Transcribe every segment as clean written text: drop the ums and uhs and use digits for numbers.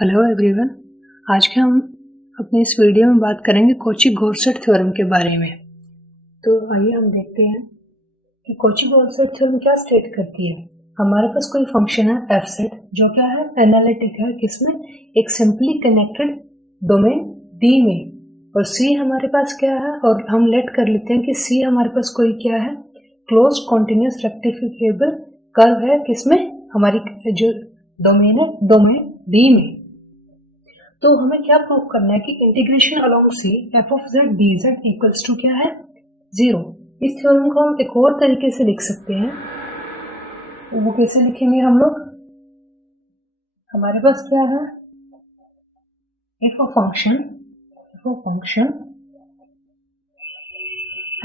Hello everyone. आज के हम अपनी इस वीडियो में बात करेंगे कॉची-गॉर्सेट थ्योरम के बारे में। तो आइए हम देखते हैं कि कॉची-गॉर्सेट थ्योरम क्या स्टेट करती है। हमारे पास कोई फंक्शन है एफ सेट जो क्या है, एनालिटिक है, किसमें, एक सिंपली कनेक्टेड डोमेन डी में, और सी हमारे पास क्या है, और हम लेट कर लेते हैं कि सी हमारे पास कोई क्या है, क्लोज कॉन्टिन्यूस रेक्टिफिकेबल कर्व है, किसमें, हमारी जो डोमेन है, डोमेन डी में। तो हमें क्या प्रूव करना है कि integration along C F of Z D Z equals to क्या है, 0। इस थ्योरम को हम एक और तरीके से लिख सकते हैं। वो कैसे लिखेंगे हम लोग? हमारे पास क्या है, if a function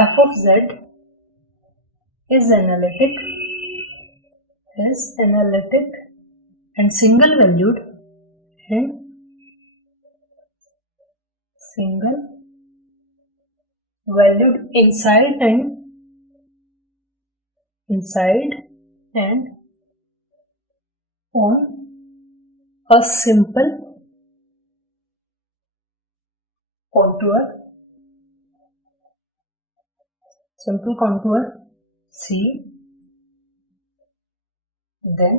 F of Z is analytic and single valued inside and on a simple contour C, then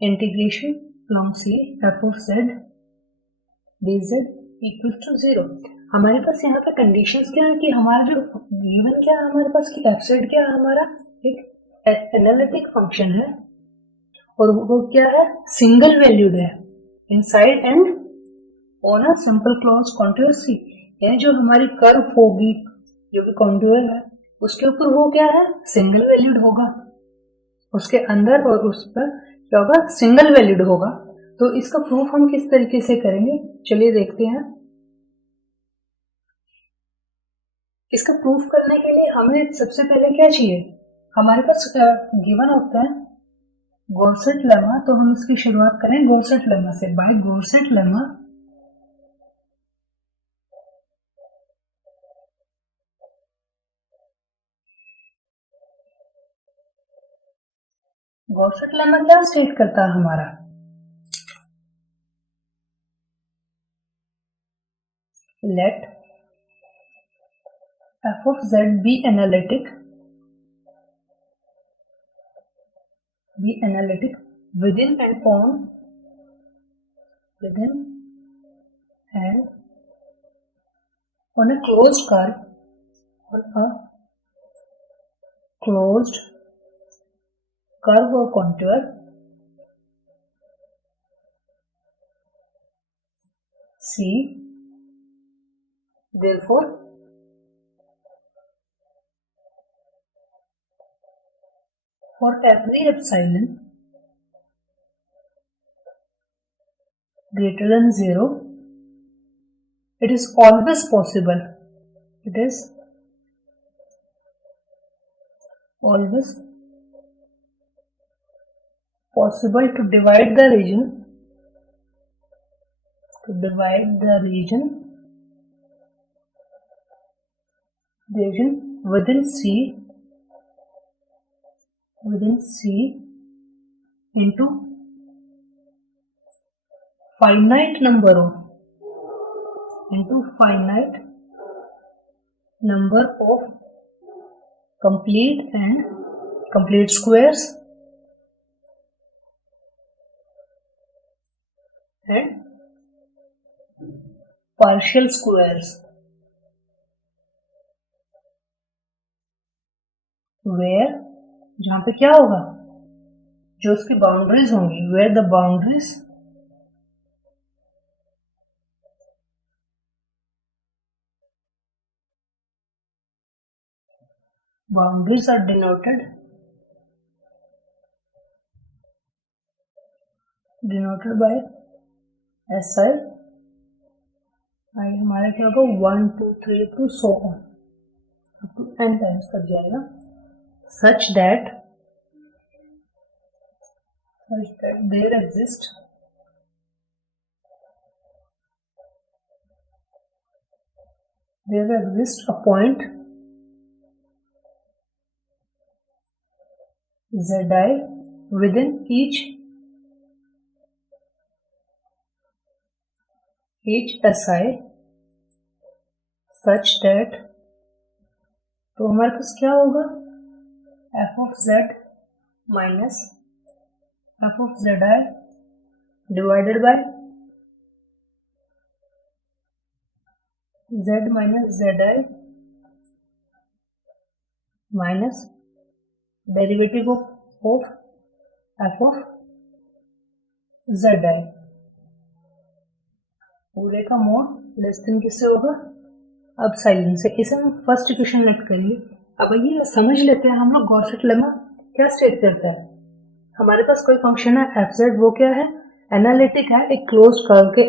integration along C f of z dz equals to 0। हमारे पास यहाँ पे कंडीशंस क्या है कि हमारा जो गिवन क्या है, हमारे पास कि एफ सेट क्या है, हमारा एक एनालिटिक फंक्शन है और वो क्या है, सिंगल वैल्यूड है, inside and on a simple close contour C. यानी जो हमारी कर्व होगी, जो कि कॉन्टूर है, उसके ऊपर वो क्या है, सिंगल वैल्यूड होगा, उसके अंदर और उस पर क्या होगा, सिंगल वैल्यूड होगा। तो इसका प्रूफ हम किस तरीके से करेंगे, चलिए देखते हैं। इसका प्रूफ करने के लिए हमें सबसे पहले क्या चाहिए, हमारे पास गिवन होता है गॉर्सेट लेमा। तो हम इसकी शुरुआत करें गॉर्सेट लेमा से। बाय गॉर्सेट लेमा क्या स्टेट करता है हमारा, late f of z be analytic within and on a closed curve, or contour C। Therefore for every epsilon greater than 0, it is always possible to divide the region within C into finite number of complete squares and partial squares, where जहां पे क्या होगा, जो उसकी boundaries होंगी, where the boundaries are denoted by SI। हमारा क्या होगा, 1 2 3 to so on up to n times तक जाएगा, such that there exists a point Zi within each each SI such that, तो हमारे पास क्या होगा, f of z minus f of zi divided by z minus zi minus derivative of f of zi, पूरे का mode less than किससे होगा, epsilon से। इसे हम फर्स्ट इक्वेशन लेट करेंगे। अब ये समझ लेते हैं हम लोग गॉस लेमा क्या स्टेट करता है। हमारे पास कोई फंक्शन है एफ, वो क्या है, एनालिटिक है एक क्लोज्ड कर्व के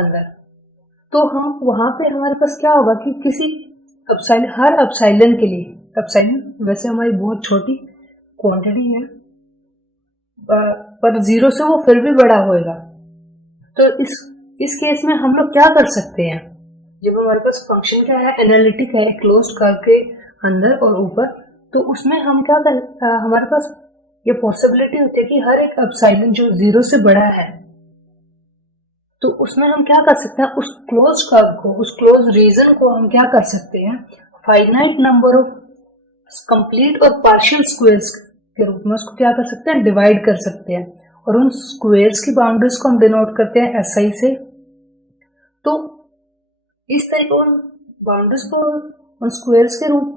अंदर। तो हम वहां पे हमारे पास क्या होगा कि किसी हर एप्सिलॉन के लिए, एप्सिलॉन वैसे हमारी बहुत छोटी क्वांटिटी है पर जीरो से वो फिर भी बड़ा होएगा। तो इस केस में हम लोग क्या कर सकते हैं, जब हमारे पास फंक्शन क्या है, एनालिटिक है क्लोज्ड कर्व के अंदर और ऊपर, तो उसमें हम क्या कर, हमारे पास ये पॉसिबिलिटी होती है कि हर एक एप्सिलॉन जो जीरो से बड़ा है, तो उसमें हम क्या कर सकते हैं, उस क्लोज कर्व को, उस क्लोज रीजन को हम क्या कर सकते हैं, फाइनाइट नंबर ऑफ कंप्लीट और पार्शियल स्क्वायर्स के रूप में उसको क्या कर सकते हैं, डिवाइड कर सकते हैं। और उन स्क्वायर्स की बाउंड्रीज को हम डिनोट करते हैं एसआई से। तो इस तरीके उन बाउंड्रीज को उन स्क्वायर्स के रूप,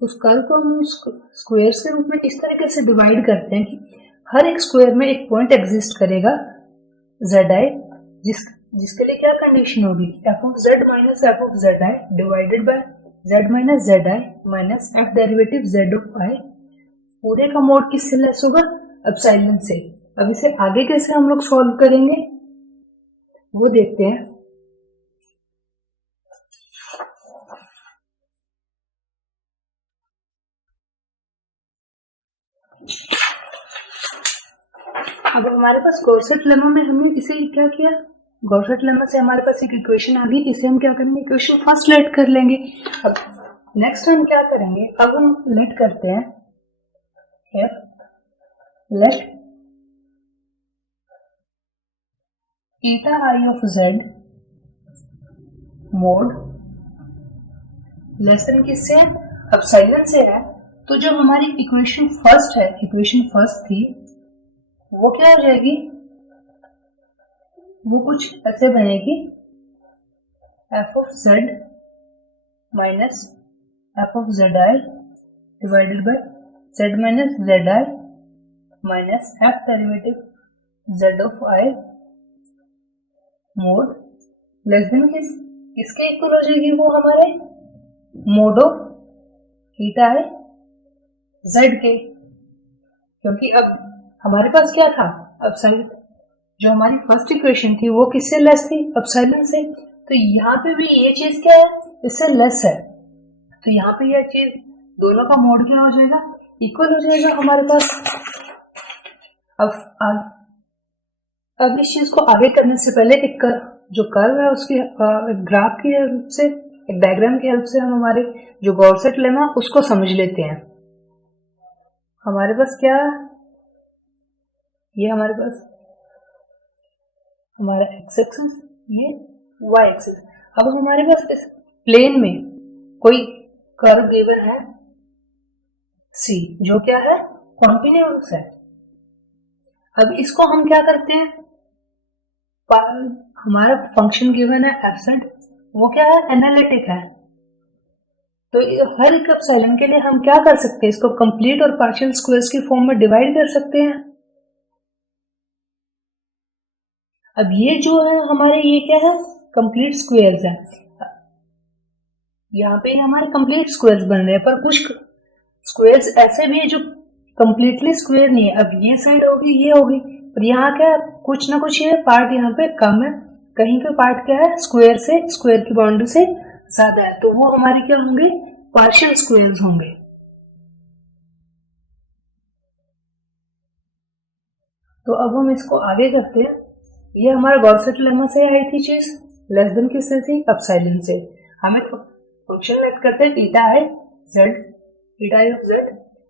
उस कर्व को हम स्क्वायर्स के रूप में इस तरीके से डिवाइड करते हैं कि हर एक स्क्वायर में एक पॉइंट एग्जिस्ट करेगा zi, जिसके लिए क्या कंडीशन होगी, f of z minus f of zi divided by z minus zi minus f derivative z of i, पूरे का मोड किससे लेस होगा, एप्सिलॉन से। अब इसे आगे कैसे हम लोग सॉल्व करेंगे वो देखते हैं। अब हमारे पास गॉसेट लेमा में हमने इसे क्या किया, गॉसेट लेमा से हमारे पास एक इक्वेशन आ गई, इसे हम क्या करेंगे, इक्वेशन फर्स्ट लेट कर लेंगे। अब नेक्स्ट हम क्या करेंगे, अब हम लेट करते हैं let eta I of z mod less than किससे, एप्सिलॉन से है। तो जो हमारी इक्वेशन फर्स्ट है, इक्वेशन फर्स्ट थी, वो क्या हो जाएगी, वो कुछ ऐसे बनेगी, f of z minus f of zi divided by z minus zi minus f derivative z of i mode less then किसके इक्वल हो जाएगी, वो हमारे मोड ऑफ थीटा है z के। क्योंकि अब हमारे पास क्या था, एप्सिलॉन, जो हमारी फर्स्ट इक्वेशन थी वो किससे लेस थी, एप्सिलॉन से। तो यहाँ पे भी ये चीज क्या है, इससे लेस है। तो यहाँ पे यह चीज दोनों का मोड क्या हो जाएगा, इक्वल हो जाएगा हमारे पास। अब इस चीज को आगे करने से पहले एक जो कर्व है उसकी ग्राफ की हेल्प से, एक डायग्राम की हेल्प से हम हमारे जो गॉसेट लेमा उसको समझ लेते हैं। हमारे पास क्या, ये हमारे पास हमारा एक्स एक्सिस, ये वाई एक्सिस। अब हमारे पास इस प्लेन में कोई कर्व गिवन है सी, जो क्या है, कॉन्टिन्यूअस है। अब इसको हम क्या करते हैं, हमारा फंक्शन गिवन है एफ, वो क्या है, एनालिटिक है। तो हर एक एप्सिलॉन के लिए हम क्या कर सकते हैं, इसको कंप्लीट और पार्शियल स्क्वायर्स की फॉर्म में डिवाइड कर सकते हैं। अब ये जो है हमारे, ये क्या है, कंप्लीट स्क्वायर्स है। यहाँ पे हमारे कंप्लीट स्क्वायर्स बन रहे हैं, पर कुछ स्क्वायर्स ऐसे भी है जो कंप्लीटली स्क्वायर नहीं है। अब ये साइड होगी, ये होगी, पर यहाँ क्या है, कुछ ना कुछ ये पार्ट यहाँ पे कम है, कहीं का पार्ट क्या है, स्क्वायर से, स्क्वायर की बाउंड्री से ज्यादा है। तो वो हमारे क्या होंगे, पार्शियल स्क्वायर्स होंगे। तो अब हम इसको आगे करते हैं। ये हमारा गॉसेट लेमा से आई थी चीज, लेस देन किससे थी, एप्सिलॉन से। हम एक फंक्शन लेट करते हैं theta I Z, theta I of Z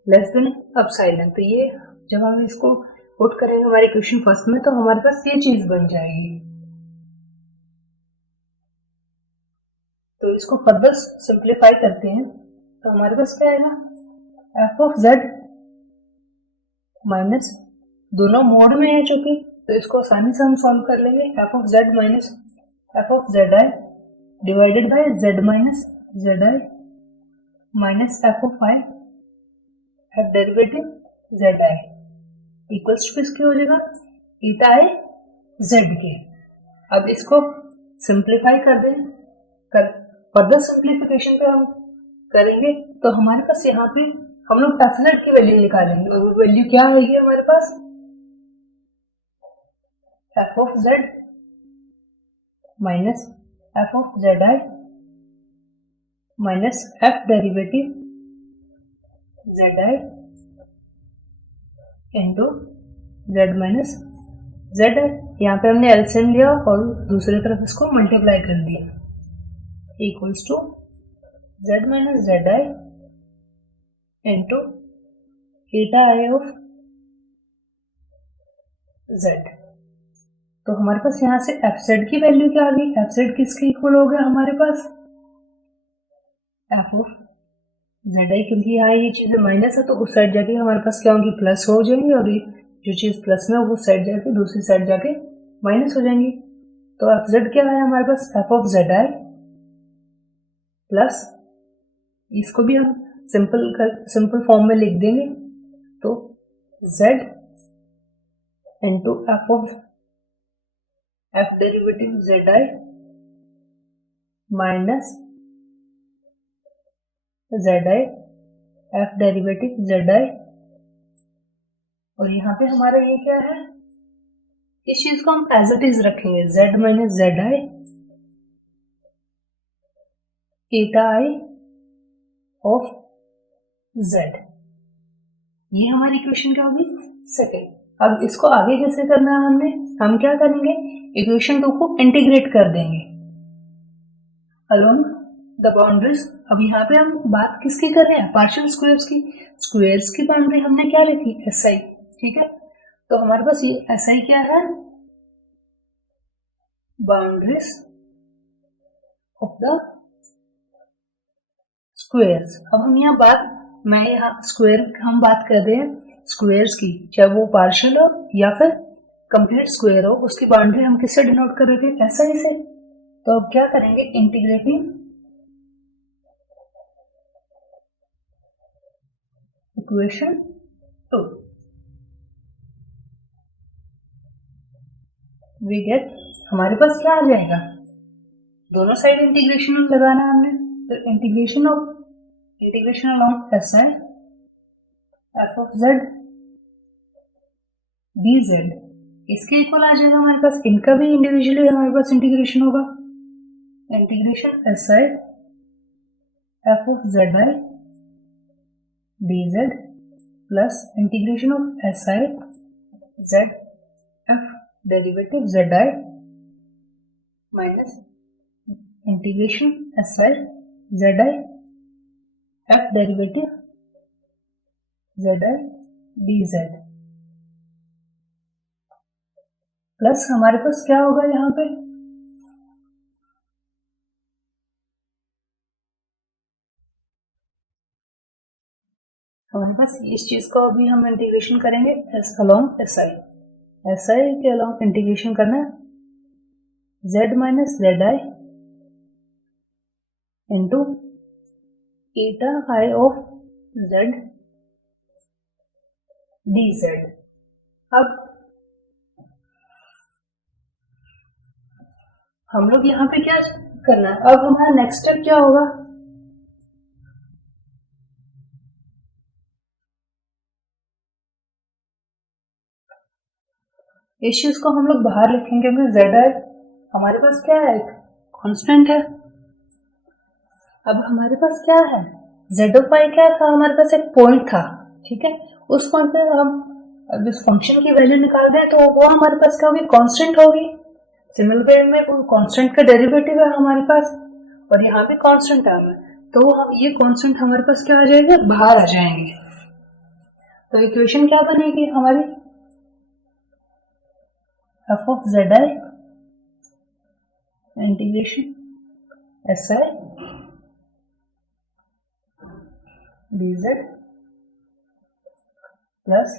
less than epsilon. तो ये जब हम इसको पुट करेंगे हमारे इक्वेशन फर्स्ट में, तो हमारे पास ये चीज बन जाएगी। तो इसको फर्दर सिंप्लीफाई करते हैं तो हमारे पास क्या आएगा, एफ ऑफ जेड माइनस, दोनों मोड में है चूंकि तो इसको आसानी से हम सॉल्व कर लेंगे, f of z minus f of z i divided by z minus z i minus f of i f derivative z i equals to किसके हो जाएगा, ईटा आई जेड के। अब इसको सिंप्लीफाई कर दें, कर फर्दर सिंप्लीफिकेशन पे हम करेंगे तो हमारे पास यहाँ पे हम लोग एफ जेड की वैल्यू निकालेंगे और वो वैल्यू क्या आएगी हमारे पास, f of z minus f of z i minus f derivative z i into z minus z i. यहाँ पे हमने एलसीएम लिया और दूसरी तरफ इसको मल्टीप्लाई कर दिया, equals to z minus z i into eta i of z. तो हमारे पास यहाँ से एफ जेड की वैल्यू क्या आ गई, एफ जेड किसके इक्वल हो गया हमारे पास, एफ ऑफ जेड आई, क्योंकि यहाँ ये चीजें माइनस है तो उस साइड जाके हमारे पास क्या होंगी, प्लस हो जाएंगी, और जो चीज प्लस में वो साइड जाके दूसरी साइड जाके माइनस हो जाएंगी। तो एफ जेड क्या है हमारे पास, f of z i plus, इसको भी हम सिंपल फॉर्म में लिख देंगे तो z into F of F derivative z i minus z I f derivative z आई, और यहाँ पे हमारा ये क्या है, इस चीज को हम एज इट इज रखेंगे, z minus z i eta i of z, ये हमारी इक्वेशन क्या होगी, सेकेंड। अब इसको आगे कैसे करना है हमने, हम क्या करेंगे, इक्वेशन 2 को इंटीग्रेट कर देंगे अलोंग द बाउंड्रीज। अब यहाँ पे हम बात किसकी कर रहे हैं, पार्शियल स्क्वायर्स की। स्क्वायर्स की बाउंड्री हमने क्या लिखी, एस आई, ठीक है। तो हमारे पास ये एस आई क्या है, बाउंड्रीज ऑफ द स्क्वायर्स। अब हम यहाँ स्क्वायर हम बात कर रहे हैं स्क्वायर्स की, चाहे वो पार्शियल हो या फिर कंप्लीट स्क्वायर हो, उसकी बाउंड्री हम किससे डिनोट कर रहे थे, एस आई से। तो अब क्या करेंगे, इंटीग्रेटिंग इक्वेशन 2 वी गेट, हमारे पास क्या आ जाएगा, दोनों साइड इंटीग्रेशन लगाना हमने, तो integration along s i f of Z D Z इसके इक्वल आ जाएगा हमारे पास, इनका भी इंडिविजुअली हमारे पास इंटीग्रेशन होगा, integration s i f of z I D Z plus integration of S i Z F derivative z i minus integration s i Z I f derivative z I D Z, plus हमारे पास क्या होगा यहाँ पे, हमारे पास इस चीज को अभी हम इंटीग्रेशन करेंगे एस अलोंग एस आई के अलोंग इंटीग्रेशन करना है, Z minus z i into eta i of Z D z. अब हम लोग यहाँ पे क्या करना है, अब हमारा नेक्स्ट स्टेप क्या होगा, इस चीज को हम लोग बाहर लिखेंगे क्योंकि जेड आई हमारे पास क्या है, एक कांस्टेंट है। अब हमारे पास क्या है, जेड ऑफ आई क्या था, हमारे पास एक पॉइंट था, ठीक है। उस पॉइंट पे हम अब इस फंक्शन की वैल्यू निकाल दें तो वो हमारे पास क्या होगी, कांस्टेंट होगी। सिमिलर वे में वो कांस्टेंट का डेरिवेटिव है हमारे पास और यहाँ पे कांस्टेंट टर्म है, तो हम ये कांस्टेंट हमारे पास क्या आ जाएगा, बाहर आ जाएंगे। तो इक्वेशन क्या बनेगी हमारी, F of z I integration s I D Z plus,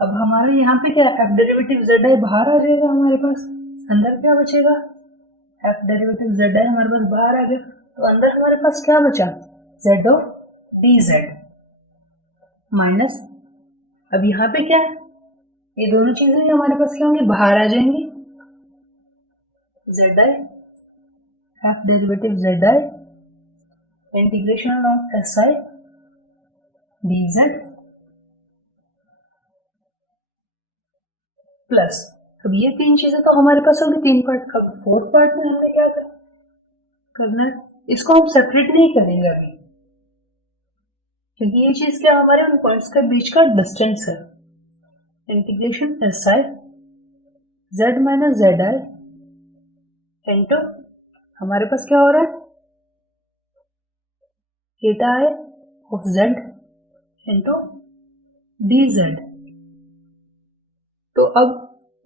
अब हमारे यहाँ पे क्या एफ डेरिवेटिव जेड आई बाहर आ जाएगा हमारे पास, अंदर क्या बचेगा, एफ डेरिवेटिव जेड आई हमारे पास बाहर आ गया, तो अंदर हमारे पास क्या बचा, Z of d Z minus, अब यहाँ पे क्या है, ये दोनों चीजें हमारे पास क्या होंगी, बाहर आ जाएंगी, Z I f derivative z I integration of S I D Z plus, अब ये तीन चीजें तो हमारे पास होगी तीन पार्ट का, फोर्थ पार्ट में हमने क्या करना है, इसको हम सेपरेट नहीं करेंगे अभी, क्योंकि ये चीज क्या हमारे उन पॉइंट्स के बीच का डिस्टेंस है, integration s i z minus z i into हमारे पास क्या हो रहा है, eta i of z into d z. तो अब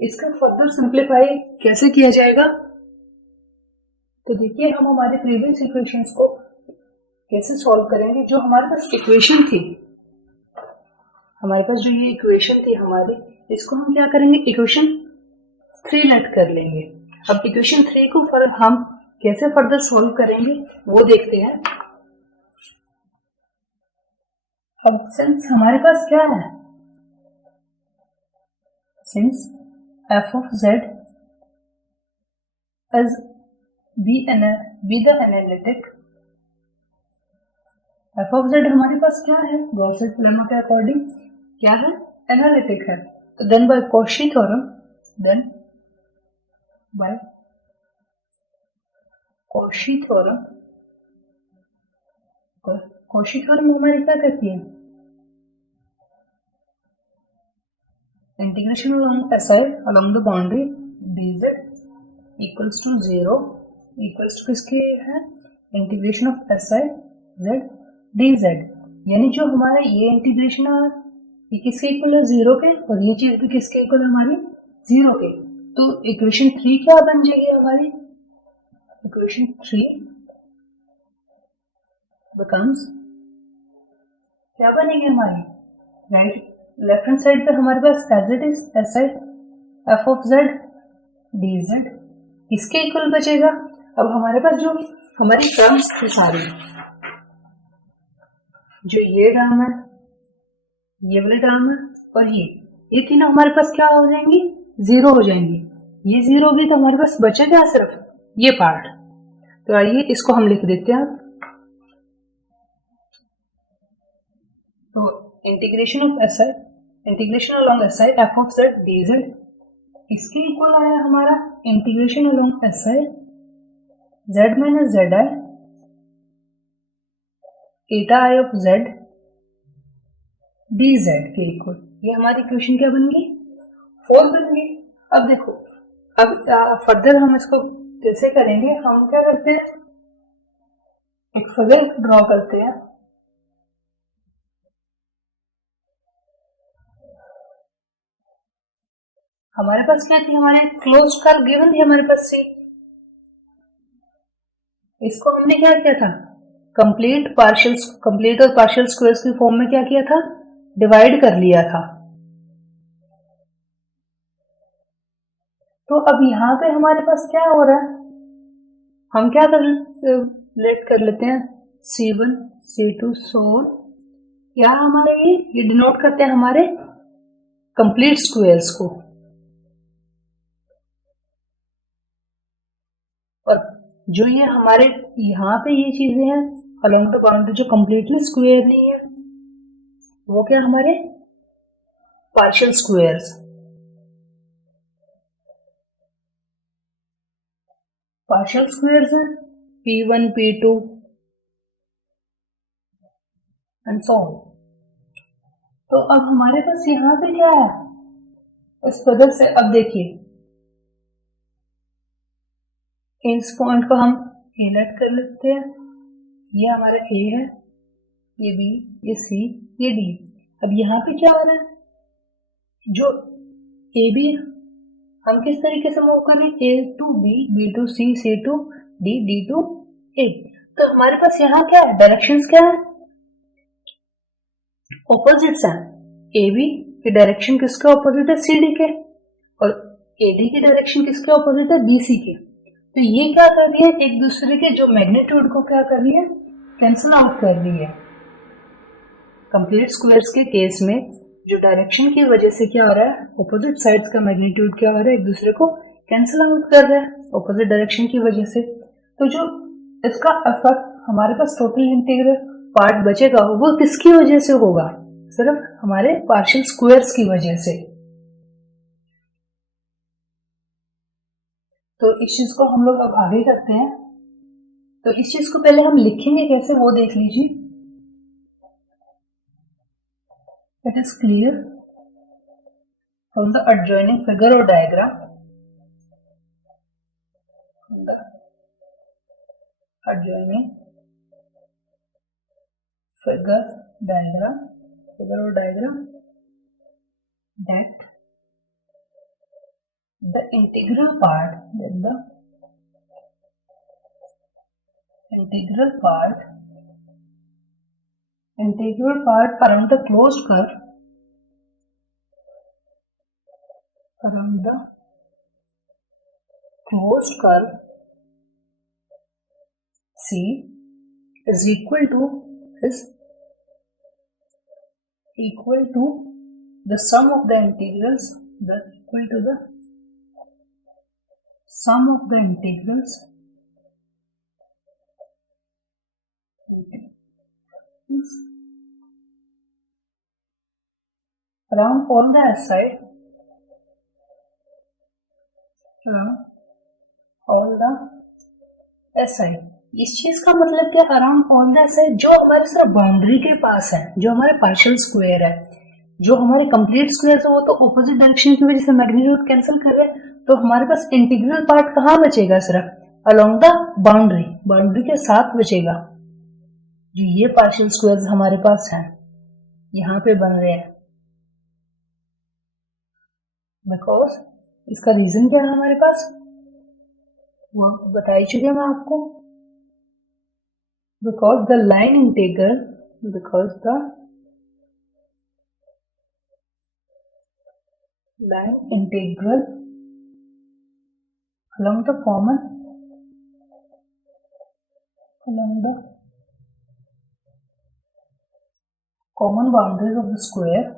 इसका फर्दर सिंप्लीफाई कैसे किया जाएगा, तो देखिए हम हमारे प्रीवियस इक्वेशंस को कैसे सॉल्व करेंगे, जो हमारे पास इक्वेशन थी, हमारे पास जो ये इक्वेशन थी हमारी, इसको हम क्या करेंगे, इक्वेशन 3 लेट कर लेंगे। अब इक्वेशन 3 को हम कैसे फर्दर सॉल्व करेंगे वो देखते हैं। अब सिंस हमारे पास क्या है, since f of z as be the analytic, f of z हमारे पास क्या है, गॉसेट लेमा के अकॉर्डिंग क्या है, एनालिटिक है, तो then by Cauchy theorem, then by Cauchy theorem, Cauchy theorem हमारी क्या कहती है, integration along SI along the boundary dz equals to 0 equals to किसके है, integration of SI z dz, यानी जो हमारा ये इंटीग्रेशन है ये किसके इक्वल है, 0 के, और ये चीज भी किसके इक्वल है हमारी, 0 के, तो इक्वेशन 3 क्या बन जाएगी हमारी, इक्वेशन 3 becomes क्या बनेगी हमारी, राइट लेफ्ट हैंड साइड पे हमारे पास as it is s i f of Z D z किसके इक्वल बचेगा। अब हमारे पास जो हमारी टर्म्स थी सारी, जो ये टर्म है, ये वाली टर्म है, और ये तीनों हमारे पास क्या हो जाएंगी, 0 हो जाएंगी, ये 0 भी, तो हमारे पास बचेगा सिर्फ ये पार्ट। तो आइए इसको हम लिख देते हैं। तो integration of S I, integration along s i f of Z D Z इसके इक्वल आया हमारा integration along s i z minus z I Etah i of Z D Z के इक्वल, ये हमारी इक्वेशन क्या बन गई, 4 बन गई। अब देखो, अब फर्दर हम इसको कैसे करेंगे, हम क्या करते हैं, एक फिगर ड्रॉ करते हैं, हमारे पास क्या थी, हमारे क्लोज कर्व गिवन थी हमारे पास सी, इसको हमने क्या किया था, कंप्लीट और पार्शियल स्क्वायर्स की फॉर्म में क्या किया था, डिवाइड कर लिया था। तो अब यहाँ पे हमारे पास क्या हो रहा है, हम क्या कर लेते हैं, C1 C2 so क्या हमारे ये डिनोट करते हैं हमारे कंप्लीट स्क्वायर्स को, और जो ये हमारे यहाँ पे ये चीजें हैं अलोंग द बाउंड्री जो कंप्लीटली स्क्वायर नहीं है, वो क्या हमारे पार्शियल स्क्वायर्स, हैं P1 P2 and so on. तो अब हमारे पास यहाँ पे क्या है, इस वजह से अब देखिए इस पॉइंट को हम ए नेट कर लेते हैं, ये हमारा ए है, ये बी, ये सी, ये डी। अब यहाँ पे क्या हो रहा है, जो ए बी हम किस तरीके से मूव कर रहे हैं, A to B, B to C, C to D2 A। तो हमारे पास यहाँ क्या है, डायरेक्शंस क्या है, ऑपोजिट्स हैं। AB की डायरेक्शन किसके ऑपोजिट है, CD के, और AD की डायरेक्शन किसके ऑपोजिट है, BC के। तो ये क्या कर रही है, एक दूसरे के जो मैग्नीट्यूड को क्या कर रही है, कैंसिल आउट कर रही है। कंप्लीट स्क्वायर्स के केस में जो डायरेक्शन की वजह से क्या हो रहा है, ऑपोजिट साइड्स का मैग्नीट्यूड क्या हो रहा है, एक दूसरे को कैंसिल आउट कर रहा है ऑपोजिट डायरेक्शन की वजह से। तो जो इसका इफेक्ट हमारे पास टोटल इंटीग्रल पार्ट बचेगा वो किसकी वजह से होगा, सिर्फ हमारे पार्शियल स्क्वायर्स की वजह से। तो इस चीज को हम लोग अब आगे करते हैं। तो इस चीज को पहले हम लिखेंगे कैसे वो देख लीजिए। It is clear from the adjoining figure or diagram, from the adjoining figure or diagram that the integral part around the closed curve C is equal to the sum of the integrals around all the SI इस चीज का मतलब क्या, around all the SI जो हमारे सिर्फ boundary के पास है, जो हमारे पार्शियल स्क्वायर है, जो हमारे कंप्लीट स्क्वायर है वो तो ऑपोजिट डायरेक्शन की वजह से मैग्नीट्यूड कैंसिल कर रहे हैं। तो हमारे पास इंटीग्रल पार्ट कहाँ बचेगा, सिर्फ अलोंग द बाउंड्री के साथ बचेगा। जो ये पार्शियल स्क्वायर्स हमारे पास हैं यहाँ पे बन रहे हैं, बिकॉज इसका रीजन क्या है हमारे पास, वो बता ही चुके मैं आपको। because the line integral along the common boundaries of the square,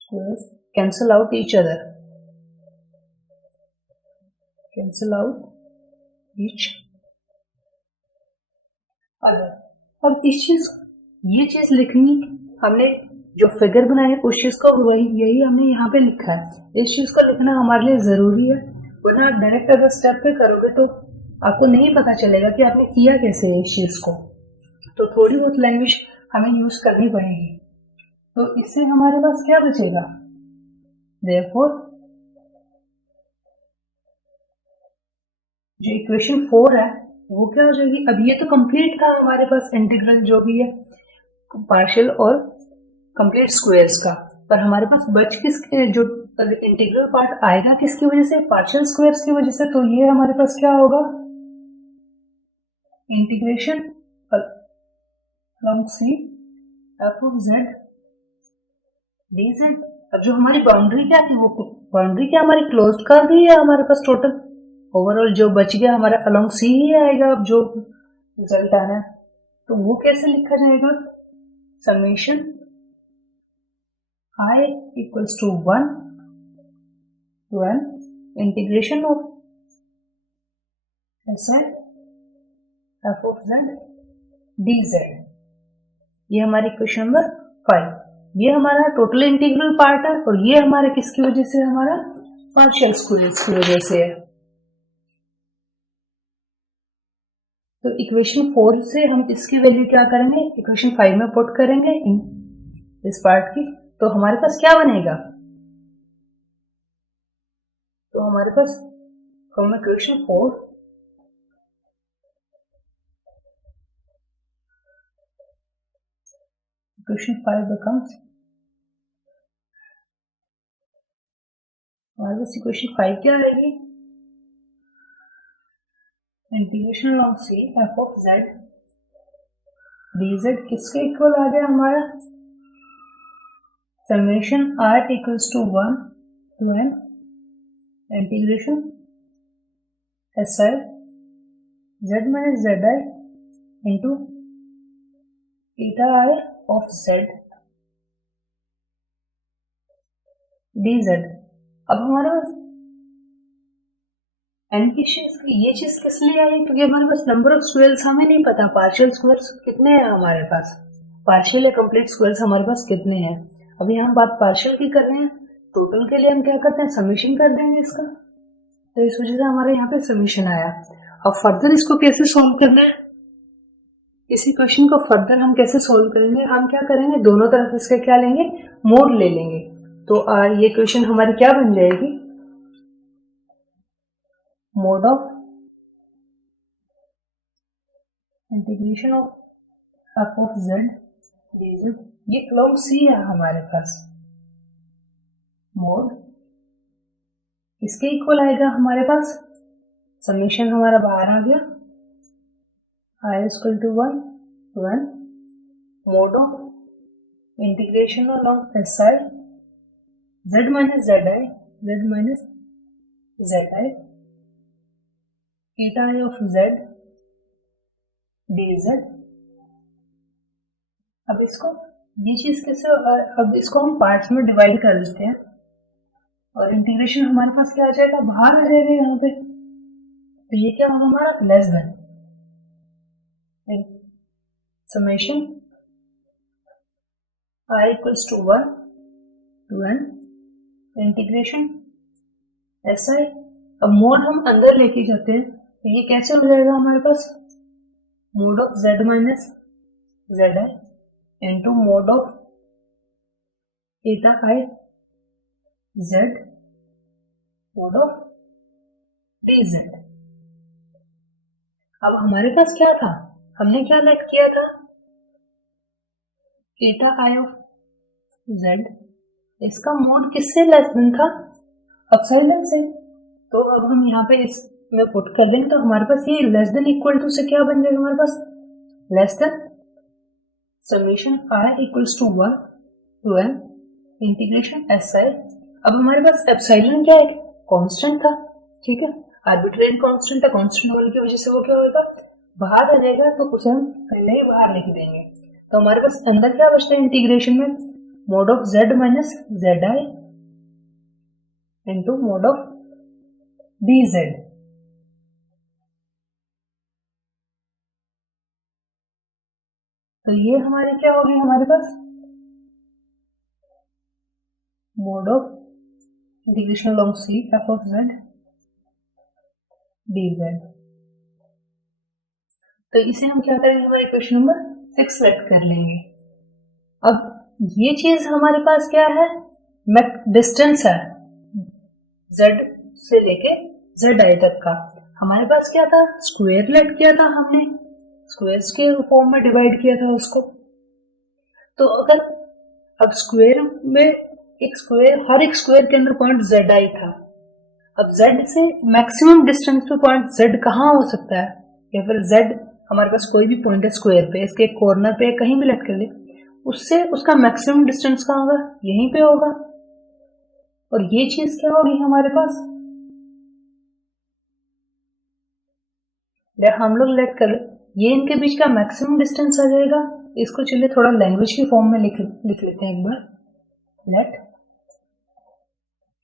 squares cancel out each other, अब ये चीज लिखनी, हमने जो फिगर बनाया है उस चीज को यही हमने यहाँ पे लिखा है। इस चीज को लिखना हमारे लिए जरूरी है, वरना आप डायरेक्ट अगर स्टेप पे करोगे तो आपको नहीं पता चलेगा कि आपने किया कैसे है इस चीज को। तो थोड़ी बहुत लैंग्वेज हमें यूज करनी पड़ेगी। तो इससे हमारे पास क्या बचेगा, देयरफॉर जो इक्वेशन 4 है वो क्या हो जाएगी। अब ये तो कंप्लीट था हमारे पास इंटीग्रल जो भी है पार्शियल और कंप्लीट स्क्वायर्स का, पर हमारे पास बच किसके, जो इंटीग्रल पार्ट आएगा किसकी वजह से, पार्शियल स्क्वायर्स की वजह से। तो ये हमारे पास क्या होगा, integration along C f of z dz। अब जो हमारी बाउंड्री क्या थी, वो बाउंड्री क्या हमारी क्लोज्ड कर दी है हमारे पास, टोटल ओवरऑल जो बच गया हमारा along C ही आएगा। अब जो रिजल्ट आना है तो वो कैसे लिखा जाएगा, summation I equals to 1 to n integration of ऐसे f of z dz। ये हमारी क्वेश्चन नंबर 5, ये हमारा टोटल इंटीग्रल पार्ट है और ये हमारे किसकी वजह से, हमारा पार्शियल स्क्वायर्स की वजह से है। तो इक्वेशन 4 से हम इसकी वैल्यू क्या करेंगे, इक्वेशन 5 में पुट करेंगे इस पार्ट की। तो हमारे पास क्या बनेगा, तो हमारे पास फ्रॉम इक्वेशन 4 इक्वेशन 5 becomes, हमारे पास इक्वेशन 5 क्या आएगी, integration of c F of Z D z किसके इक्वल आ गया हमारा, summation r equals to 1 to n integration s i z minus z i into eta i of Z D z. अब हमारे पास एन की ये चीज किस लिए आई, क्योंकि हमारे पास नंबर ऑफ स्क्वेयर्स हमें नहीं पता, पार्शियल स्क्वेयर्स कितने हैं हमारे पास, पार्शियल या कंप्लीट स्क्वेयर्स हमारे पास कितने हैं। अभी हम बात पार्शियल की कर रहे हैं, टोटल के लिए हम क्या करते हैं, समीशन कर देंगे इसका, तो इस वजह से हमारे यहाँ पे समीशन आया। अब फर्दर इसको कैसे सॉल्व करना है, इसी क्वेश्चन को फर्दर हम कैसे सॉल्व करेंगे, हम क्या करेंगे, दोनों तरफ इसके क्या लेंगे, मोड ले लेंगे। तो ये क्वेश्चन हमारी क्या बन जाएगी, mode of integration of F of Z D Z, ये अलोंग सी है हमारे पास, मोड इसके इक्वल आएगा हमारे पास, समीशन हमारा बाहर आ गया, i equal to 1 to n mod of integration along s i z minus z i eta i of Z D z. अब इसको ये चीज कैसे, अब इसको हम पार्ट्स में डिवाइड कर लेते हैं और इंटीग्रेशन हमारे पास क्या आ जाएगा, बाहर आ जाएगा यहाँ पे, तो ये क्या होगा हमारा, less than summation i equals to 1 to n integration s i. अब मोड हम अंदर लेके जाते हैं, तो ये कैसे हो जाएगा हमारे पास, mod of z minus z i into mod of eta i z mod of d z. अब हमारे पास क्या था, हमने क्या लेट किया था, ईटा आई ऑफ जेड, इसका मोड किससे लेस देन था, एप्सिलॉन से। तो अब हम यहाँ पे इसमें पुट कर देंगे, तो हमारे पास ये लेस देन इक्वल टू से क्या बन जाएगा हमारे पास, less than summation i equals to 1 to n integration s i. अब हमारे पास एप्सिलॉन क्या है, कांस्टेंट था, ठीक है, आर्बिट्रेरी कांस्टेंट था, कांस्टेंट होने की वजह से वो क्या होगा, बाहर आ जाएगा, तो उसे हम पहले ही बाहर लिख देंगे। तो हमारे पास अंदर क्या बचता है इंटीग्रेशन में, mod of z minus z i into mod of d z. तो ये हमारे क्या हो गई हमारे पास, mod of integration along C F of Z D z. तो इसे हम क्या करेंगे, हमारे क्वेश्चन नंबर 6 सेलेक्ट कर लेंगे। अब ये चीज हमारे पास क्या है, डिस्टेंस है z से लेके z आई तक का, हमारे पास क्या था, स्क्वायर लेट किया था हमने, स्क्वायर्स के फॉर्म में डिवाइड किया था उसको। तो अगर अब स्क्वायर में एक स्क्वायर, हर एक स्क्वायर के अंदर पॉइंट z आई था, अब z से मैक्सिमम डिस्टेंस पे पॉइंट z कहाँ हो सकता है, या फिर z हमारे पास कोई भी पॉइंट है स्क्वायर पे, इसके कॉर्नर पे कहीं भी लेट कर ले, उससे उसका मैक्सिमम डिस्टेंस कहाँ होगा, यहीं पे होगा। और ये चीज क्या होगी हमारे पास, हम लोग लेट कर, ये इनके बीच का मैक्सिमम डिस्टेंस आ जाएगा। इसको चलिए थोड़ा लैंग्वेज की फॉर्म में लिख लेते हैं एक बार, let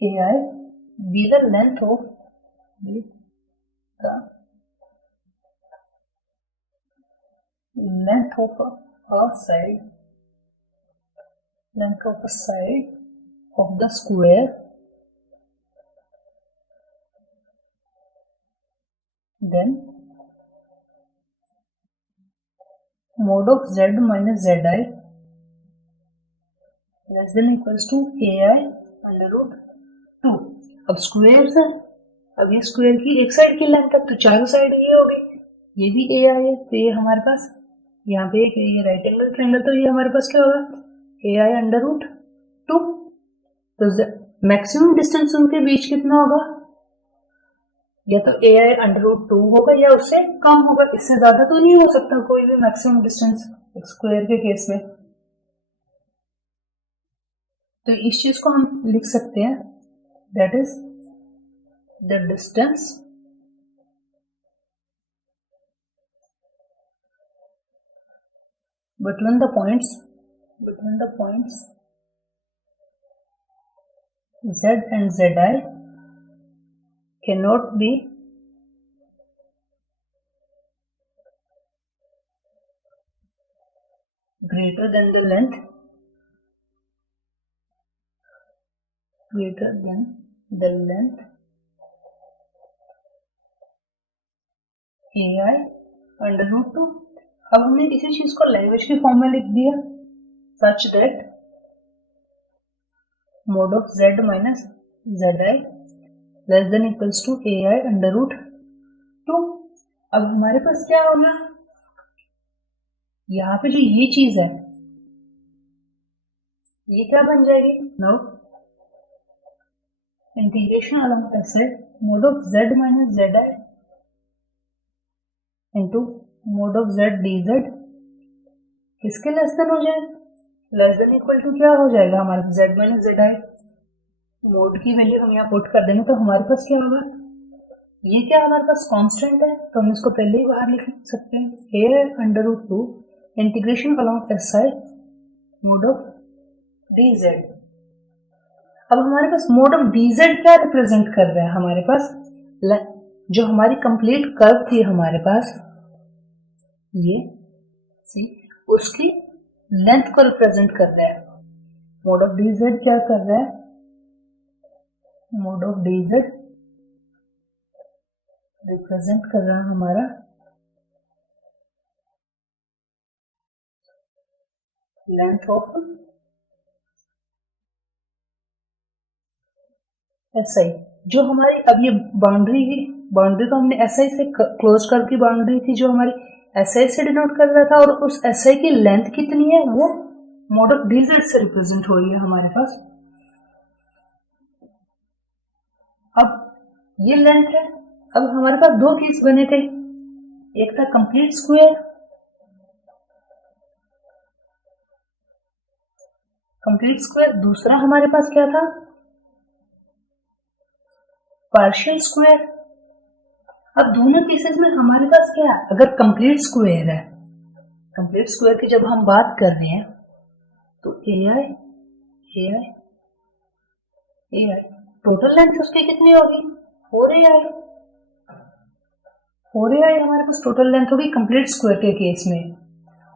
a i be the length of a side, length of a side of the square, then mod of z minus zi less than equals to ai under root 2। अब square है, अब ये स्क्वायर की एक side की length है, तो चारों साइड ये हो गई, ये भी ai है, तो ये हमारे पास यहाँ पे एक ये राइट एंगल ट्रायंगल, तो ये हमारे पास क्या होगा, AI अंडर रूट 2। तो मैक्सिमम डिस्टेंस उनके बीच कितना होगा, या तो AI अंडर रूट 2 होगा या उससे कम होगा, इससे ज्यादा तो नहीं हो सकता कोई भी मैक्सिमम डिस्टेंस स्क्वायर के केस में। तो इस चीज को हम लिख सकते हैं, that is the distance between the points Z and Zi cannot be greater than the length AI under root 2। अब हमने इसी चीज को लैंग्वेज के फॉर्म में लिख दिया, such that mod of Z minus Zi less than equals to AI under root 2। अब हमारे पास क्या होगा, यहाँ पे जो ये चीज है ये क्या बन जाएगी, नाउ इंटीग्रेशन अलॉन्ग ऐसे mod of Z minus Zi into mod of Z dz किसके लेस देन हो जाए, लेस देन इक्वल टू क्या हो जाएगा हमारे पास Z माइनस Zi। मोड की वैल्यू हम यहाँ पुट कर देंगे तो हमारे पास क्या होगा, ये क्या हमारे पास कांस्टेंट है तो हम इसको पहले ही बाहर लिख सकते हैं, a under root 2 integration along SI mod of dz। अब हमारे पास मोड ऑफ dz क्या रिप्रेजेंट कर रहा है, हमारे पास जो हमारी कंप्लीट कर्व थी हमारे पास ये सी, उसकी लेंथ को रिप्रेजेंट कर रहा है। मोड ऑफ dz क्या कर रहा है, मोड ऑफ dz रिप्रेजेंट कर रहा है हमारा लेंथ ऑफ SI। जो हमारी अब ये बाउंड्री तो हमने SI से क्लोज कर्व की बाउंड्री थी जो हमारी SI से डिनोट कर रहा था, और उस SI की लेंथ कितनी है वो मोड ऑफ dz से रिप्रेजेंट हो रही है हमारे पास। अब ये लेंथ है, अब हमारे पास दो केस बने थे, एक था कंप्लीट स्क्वायर, दूसरा हमारे पास क्या था, पार्शियल स्क्वायर। अब दोनों केसेस में हमारे पास क्या है, अगर कंप्लीट स्क्वायर है, कंप्लीट स्क्वायर की जब हम बात कर रहे हैं तो AI टोटल लेंथ उसकी कितनी होगी, 4AI हमारे पास टोटल लेंथ होगी कंप्लीट स्क्वायर के केस में।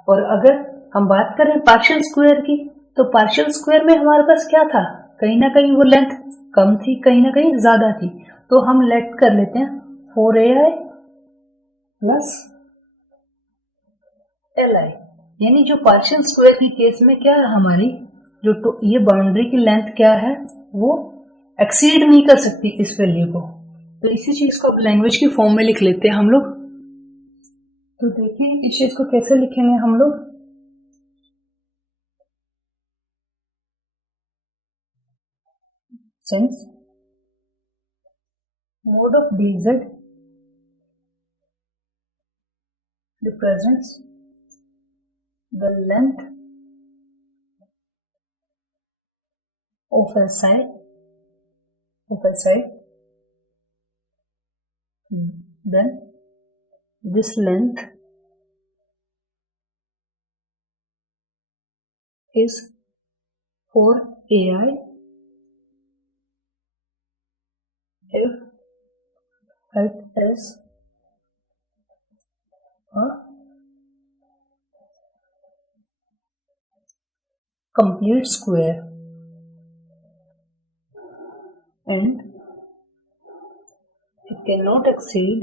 और अगर हम बात करें पार्शियल स्क्वायर की, तो पार्शियल स्क्वायर में हमारे पास क्या था, कहीं ना कहीं वो लेंथ कम थी, कहीं ना कहीं ज्यादा थी, तो हम लेट कर लेते हैं 4AI प्लस LI, यानी जो पार्शियल स्क्वायर की केस में क्या है हमारी जो ये बाउंड्री की लेंथ क्या है वो एक्सीड नहीं कर सकती इस वैल्यू को। तो इसी चीज को अब लैंग्वेज की फॉर्म में लिख लेते हैं हम लोग। तो देखिए इस चीज को कैसे लिखेंगे हम लोग, since mode of dz represents the length of SI, then this length is 4AI if it is a complete square and it cannot exceed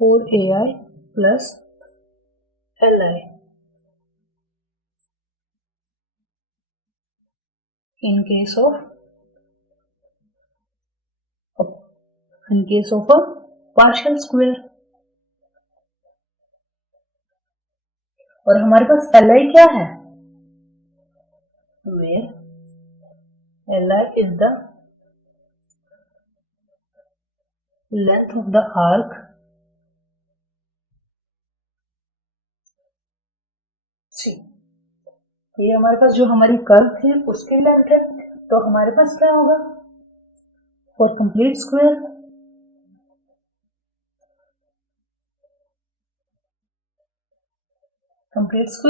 4AI plus LI in case of a partial square. और हमारे पास l i क्या है, where l i is the length of the arc c. ये हमारे पास जो हमारी curve थी उसकी लेंथ है, तो हमारे पास क्या होगा, फॉर कंप्लीट स्क्वायर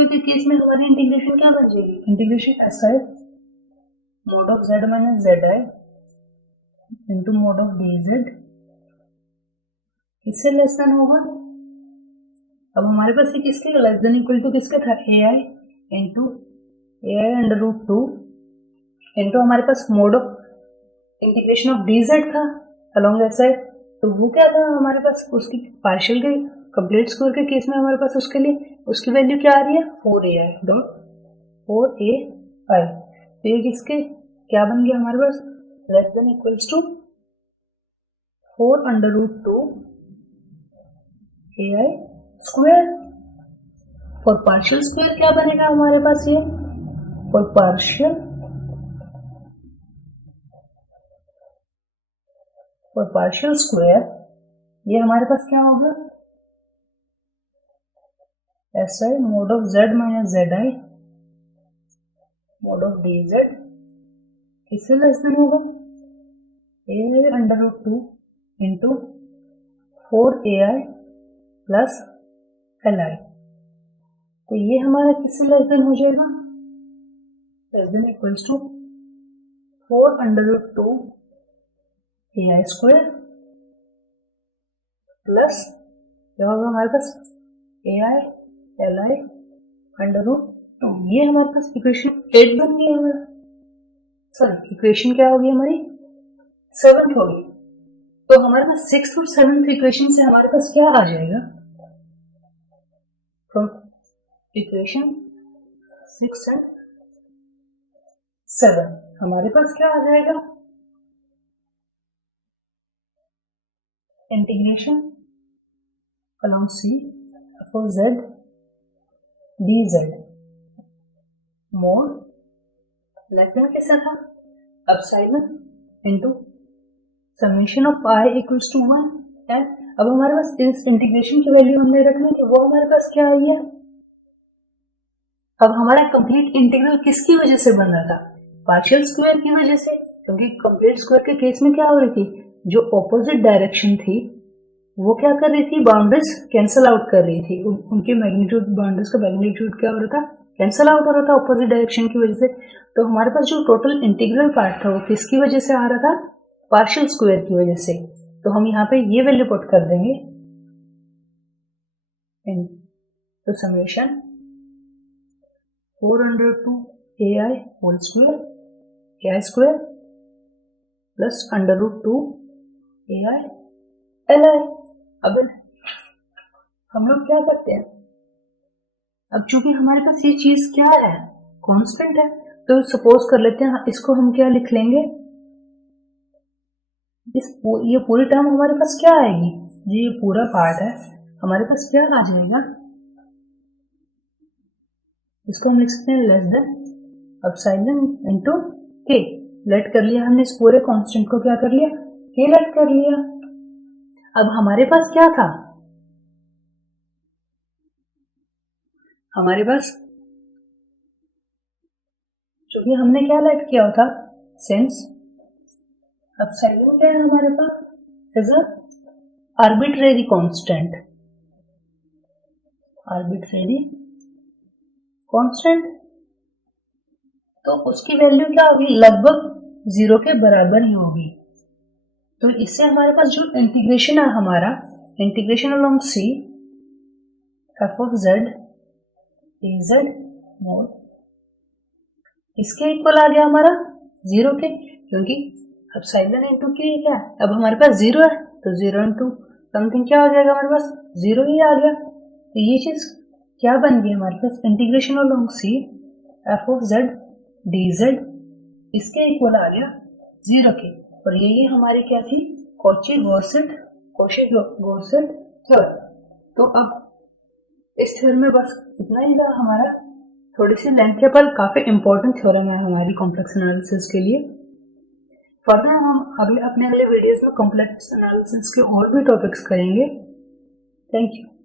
के केस में हमारी इंटीग्रेशन क्या बन जाएगी, integration s i mod of z minus z i into mod of d z किससे लेस देन होगा। अब हमारे पास ये किसके लेस देन इक्वल टू किसके था, a i into a i under root 2 into हमारे पास mod of integration of d z था अलॉन्ग एस आई, तो वो क्या था हमारे पास, उसकी पार्शियल के कंप्लीट स्क्वायर के केस में हमारे पास उसके लिए उसकी वैल्यू क्या आ रही है, 4ai डॉट 4ai। तो ये किसके क्या बन गया हमारे पास, less than equals to 4 under root 2 ai square. For partial square क्या बनेगा हमारे पास, ये फॉर पार्शियल स्क्वायर ये हमारे पास क्या होगा, s i mod of z minus z i mod of d z किससे लेस देन होगा, a under root 2 into 4ai plus l i. तो ये हमारा किससे लेस देन हो जाएगा, less than equals to 4 under root 2 ai square plus क्या होगा हमारे पास ai l i under root 2। ये हमारे पास इक्वेशन 8 बन गई हमारा, सॉरी इक्वेशन क्या होगी हमारी 7 होगी। तो हमारे पास 6th और 7th इक्वेशन से हमारे पास क्या आ जाएगा, फ्रॉम इक्वेशन 6 एंड 7 हमारे पास क्या आ जाएगा, integration along C f of z dz mod less than कैसा था, epsilon into summation of i equals to 1 and अब हमारे पास इस इंटीग्रेशन की वैल्यू हमने रखना है, वो हमारे पास क्या आई है। अब हमारा कंप्लीट इंटीग्रल किसकी वजह से बन रहा था, पार्शियल स्क्वायर की वजह से, क्योंकि कंप्लीट स्क्वायर के केस में क्या हो रही थी, जो ऑपोजिट डायरेक्शन थी वो क्या कर रही थी, बाउंड्रीज कैंसल आउट कर रही थी, उनके मैग्नीट्यूड बाउंड्रीज का मैग्नीट्यूड क्या हो रहा था, कैंसल आउट हो रहा था ऑपोजिट डायरेक्शन की वजह से। तो हमारे पास जो टोटल इंटीग्रल पार्ट था वो किसकी वजह से आ रहा था, पार्शियल स्क्वायर की वजह से। तो हम यहाँ पे ये वैल्यू पुट कर देंगे, तो summation 4 under 2 ai whole square ai square plus under root 2 ai li। अब हम लोग क्या करते हैं, अब चूंकि हमारे पास ये चीज क्या है, कांस्टेंट है, तो सपोज कर लेते हैं इसको हम क्या लिख लेंगे, ये पूरी टर्म हमारे पास क्या आएगी, ये पूरा पार्ट है हमारे पास क्या आ जाएगा, इसको हम लिख सकते हैं लेस देन एप्सिलॉन इनटू के। लेट कर लिया हमने इस पूरे कांस्टेंट को, क्या कर लिया, के लेट कर लिया। अब हमारे पास क्या था, हमारे पास चूंकि हमने क्या लेट किया था, सिंस एप्सिलॉन क्या है हमारे पास इज अ आर्बिट्रेरी कांस्टेंट, तो उसकी वैल्यू क्या होगी, लगभग 0 के बराबर ही होगी। तो इससे हमारे पास जो इंटीग्रेशन है हमारा, integration along C F of z dz mod इसके इक्वल आ गया हमारा 0 के, क्योंकि एप्सिलॉन इनटू के क्या है, अब हमारे पास 0 है तो 0 इंटू समथिंग क्या हो जाएगा हमारे पास, 0 ही आ गया। तो ये चीज क्या बन गई हमारे पास, integration along C F of z dz इसके इक्वल आ गया 0 के। और ये हमारी क्या थी, कॉची गॉसिट कॉची-गॉर्सेट थ्योरम। तो अब इस थ्योरम में बस इतना ही था हमारा, थोड़ी सी लेंथ है पर काफ़ी इंपॉर्टेंट थ्योरम है हमारी कॉम्प्लेक्स एनालिसिस के लिए। फर्दर हम अपने अगले वीडियोस में कॉम्प्लेक्स एनालिसिस के और भी टॉपिक्स करेंगे। Thank you.